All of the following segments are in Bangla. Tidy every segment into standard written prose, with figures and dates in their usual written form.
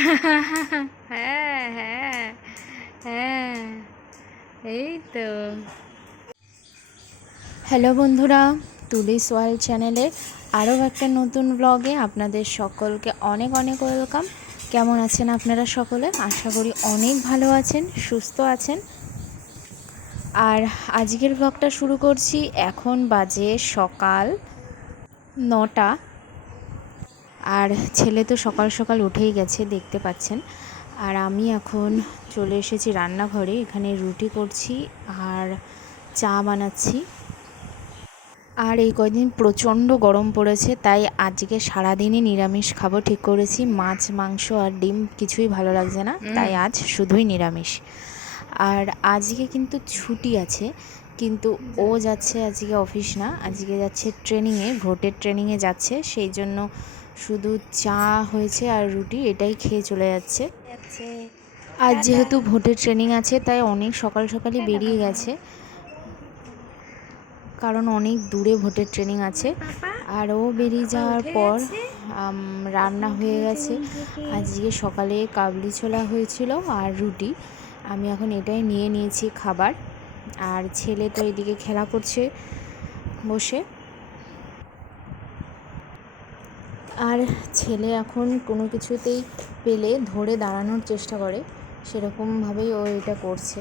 হ্যাঁ হ্যাঁ হ্যাঁ, এই তো। হ্যালো বন্ধুরা, তুলিস ওয়ার্ল্ড চ্যানেলে আরও একটা নতুন ব্লগে আপনাদের সকলকে অনেক অনেক ওয়েলকাম। কেমন আছেন আপনারা সকলে? আশা করি অনেক ভালো আছেন, সুস্থ আছেন। আর আজকের ব্লগটা শুরু করছি। এখন বাজে সকাল 9টা। আর ছেলে তো সকাল সকাল উঠেই গেছে, দেখতে পাচ্ছেন। আর আমি এখন চলে এসেছি রান্নাঘরে। এখানে রুটি করছি আর চা বানাচ্ছি। আর এই কয়দিন প্রচণ্ড গরম পড়েছে, তাই আজকে সারাদিনই নিরামিষ খাবো ঠিক করেছি। মাছ মাংস আর ডিম কিছুই ভালো লাগছে না, তাই আজ শুধুই নিরামিষ। আর আজকে কিন্তু ছুটি আছে, কিন্তু ও যাচ্ছে আজকে অফিস না, আজকে যাচ্ছে ট্রেনিংয়ে, ভোটের ট্রেনিংয়ে যাচ্ছে। সেই জন্য শুধু চা হয়েছে আর রুটি, এটাই খেয়ে চলে যাচ্ছে। আজ যেহেতু ভোটের ট্রেনিং আছে, তাই অনেক সকাল সকালই বেরিয়ে গেছে, কারণ অনেক দূরে ভোটের ট্রেনিং আছে। আর ও বেরিয়ে যাওয়ার পর রান্না হয়ে গেছে। আজকে সকালে কাবলি ছোলা হয়েছিল আর রুটি। আমি এখন এটাই নিয়ে নিয়েছি খাবার। আর ছেলে তো এদিকে খেলা করছে বসে। আর ছেলে এখন কোনো কিছুতেই পেলে ধরে দাঁড়ানোর চেষ্টা করে, সেরকমভাবেই ও এটা করছে।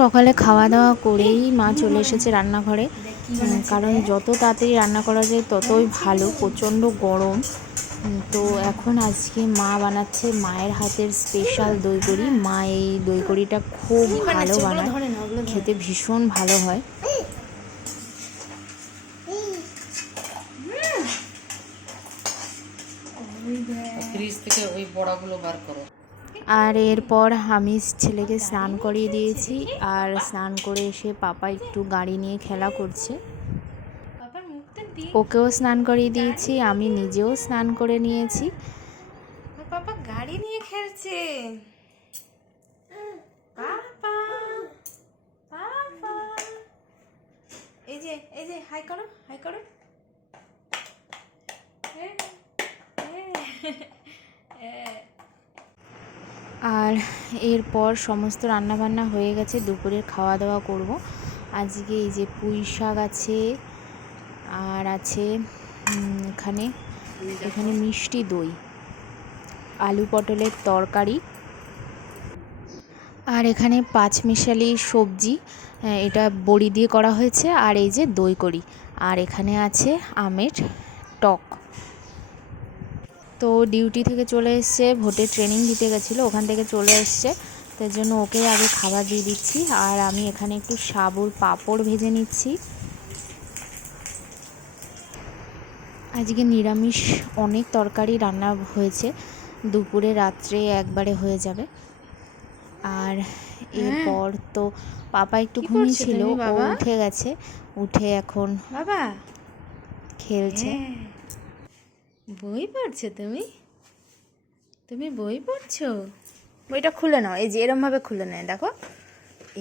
সকালে খাওয়া দাওয়া করেই মা চলে এসেছে রান্নাঘরে, কারণ যত তাড়াতাড়ি রান্না করা যায় ততই ভালো। প্রচণ্ড গরম। তো এখন আজকে মা বানাচ্ছে মায়ের হাতের স্পেশাল দই কড়ি। মা এই দই কড়িটা খুব ভালো বানায়, খেতে ভীষণ ভালো হয়। ফ্রিজ থেকে ওই বড়াগুলো বার করো। আর এরপর আমি ছেলেকে স্নান করিয়ে দিয়েছি। আর স্নান করে এসে পাপা একটু গাড়ি নিয়ে খেলা করছে, ওকেও স্নান করিয়ে দিয়েছি, আমি নিজেও স্নান করে নিয়েছি। পাপা গাড়ি নিয়ে খেলছে। পাপা পাপা এই যে হাই করো, হাই করো। আর এরপর সমস্ত রান্নাবান্না হয়ে গেছে, দুপুরের খাওয়া দাওয়া করব। আজকে এই যে পুঁই শাক আছে, আর আছে এখানে মিষ্টি দই, আলু পটলের তরকারি, আর এখানে পাঁচমিশালি সবজি, এটা বড়ি দিয়ে করা হয়েছে। আর এই যে দই কড়ি, আর এখানে আছে আমের টক। তো ডিউটি থেকে চলে এসছে, ভোটের ট্রেনিং দিতে গেছিলো, ওখান থেকে চলে এসছে, তার জন্য ওকে আগে খাবার দিয়ে দিচ্ছি। আর আমি এখানে একটু সাবুর পাঁপড় ভেজে নিচ্ছি। আজকে নিরামিষ অনেক তরকারি রান্না হয়েছে, দুপুরে রাত্রে একবারে হয়ে যাবে। আর এরপর তো পাপা একটু ঘুমিয়েছিল, ও উঠে গেছে, উঠে এখন বাবা খেলছে। বই পড়ছো তুমি? তুমি বই পড়ছো? বইটা খুলে নাও, এই যে এরমভাবে খুলে নেয়, দেখো।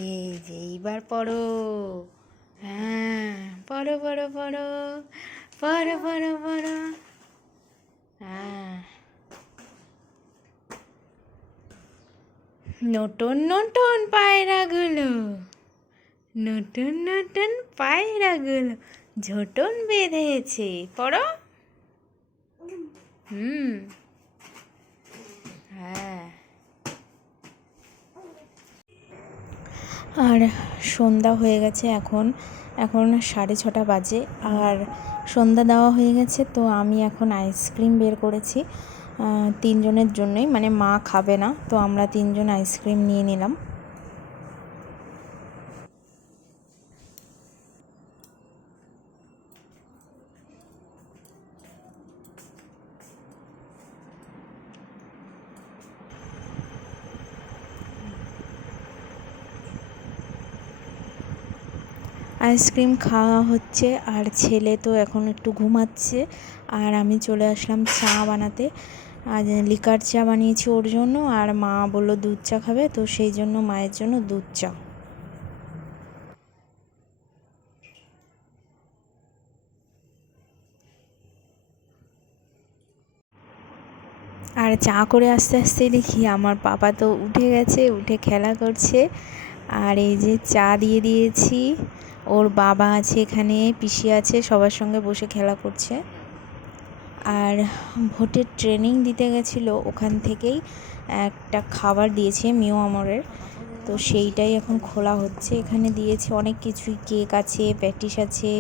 এই যে এইবার পড়ো। হ্যাঁ, পড়ো পড়ো পড়ো পড়ো পড়ো পড়ো। হ্যাঁ, নতুন নতুন পায়রাগুলো, নতুন নতুন পায়রাগুলো ঝোটন বেঁধেছে। পড়ো। হ্যাঁ। আর সন্ধ্যা হয়ে গেছে, এখন 6:30 বাজে। আর সন্ধ্যা দেওয়া হয়ে গেছে, তো আমি এখন আইসক্রিম বের করেছি 3 জনের জন্যই, মানে মা খাবে না, তো আমরা 3 জন আইসক্রিম নিয়ে নিলাম। আইসক্রিম খাওয়া হচ্ছে আর ছেলে তো এখন একটু ঘুমাচ্ছে। আর আমি চলে আসলাম চা বানাতে। আজ লিকার চা বানিয়েছি ওর জন্য, আর মা বললো দুধ চা খাবে, তো সেই জন্য মায়ের জন্য দুধ চা। আর চা করে আস্তে আস্তে দেখি আমার পাপা তো উঠে গেছে, উঠে খেলা করছে। আর এই যে চা দিয়ে দিয়েছি, ওর বাবা আছে এখানে, পিসি আছে, সবার সঙ্গে বসে খেলা করছে। আর ভোটের ট্রেনিং দিতে গেছিলো, ওখান থেকেই একটা খাবার দিয়েছে মিও আমরের, তো সেইটাই এখন খোলা হচ্ছে। এখানে দিয়েছে অনেক কিছুই, কেক আছে, প্যাটিস আছে,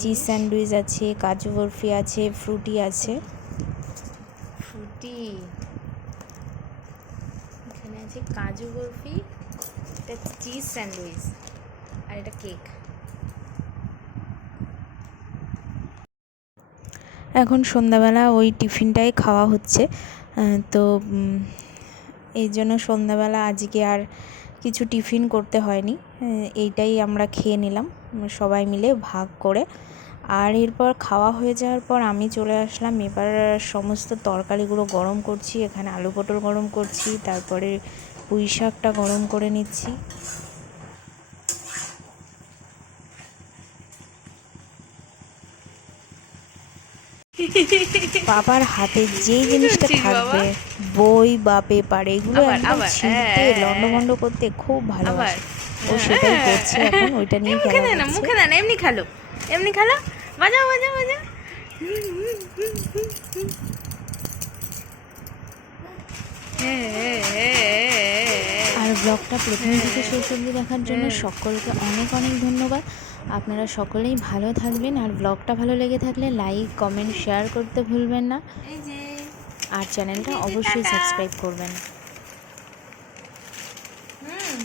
চিজ স্যান্ডউইচ আছে, কাজু বরফি আছে, ফ্রুটি আছে। ফ্রুটি এখানে আছে, কাজু বরফি, এটা চিজ স্যান্ডউইচ, আর এটা কেক। এখন সন্ধ্যাবেলা ওই টিফিনটাই খাওয়া হচ্ছে। তো এই জন্য সন্ধ্যাবেলা আজকে আর কিছু টিফিন করতে হয়নি, এইটাই আমরা খেয়ে নিলাম সবাই মিলে ভাগ করে। আর এরপর খাওয়া হয়ে যাওয়ার পর আমি চলে আসলাম, এবার সমস্ত তরকারিগুলো গরম করছি। এখানে আলু পটল গরম করছি, তারপরে পুঁই শাকটা গরম করে নিচ্ছি। বাবার হাতে যেই জিনিসটা থাকবে, বই বা পেপার, এগুলো একদম ছিঁড়তে লন্ডভন্ড করতে খুব ভালোবাসে। ও সেটাই করছে এখন, ওইটা নিয়ে খেলা করছে। মুখে দেন, এমনি খেলো, এমনি খেলো, বাজাও বাজাও বাজাও। আর ব্লগটা প্রথম থেকে শেষ অবধি দেখার জন্য সকলকে অনেক অনেক ধন্যবাদ। আপনারা সকলেই ভালো থাকবেন, আর ব্লগটা ভালো লেগে থাকলে লাইক কমেন্ট শেয়ার করতে ভুলবেন না, এই যে আর চ্যানেলটা অবশ্যই সাবস্ক্রাইব করবেন। হুম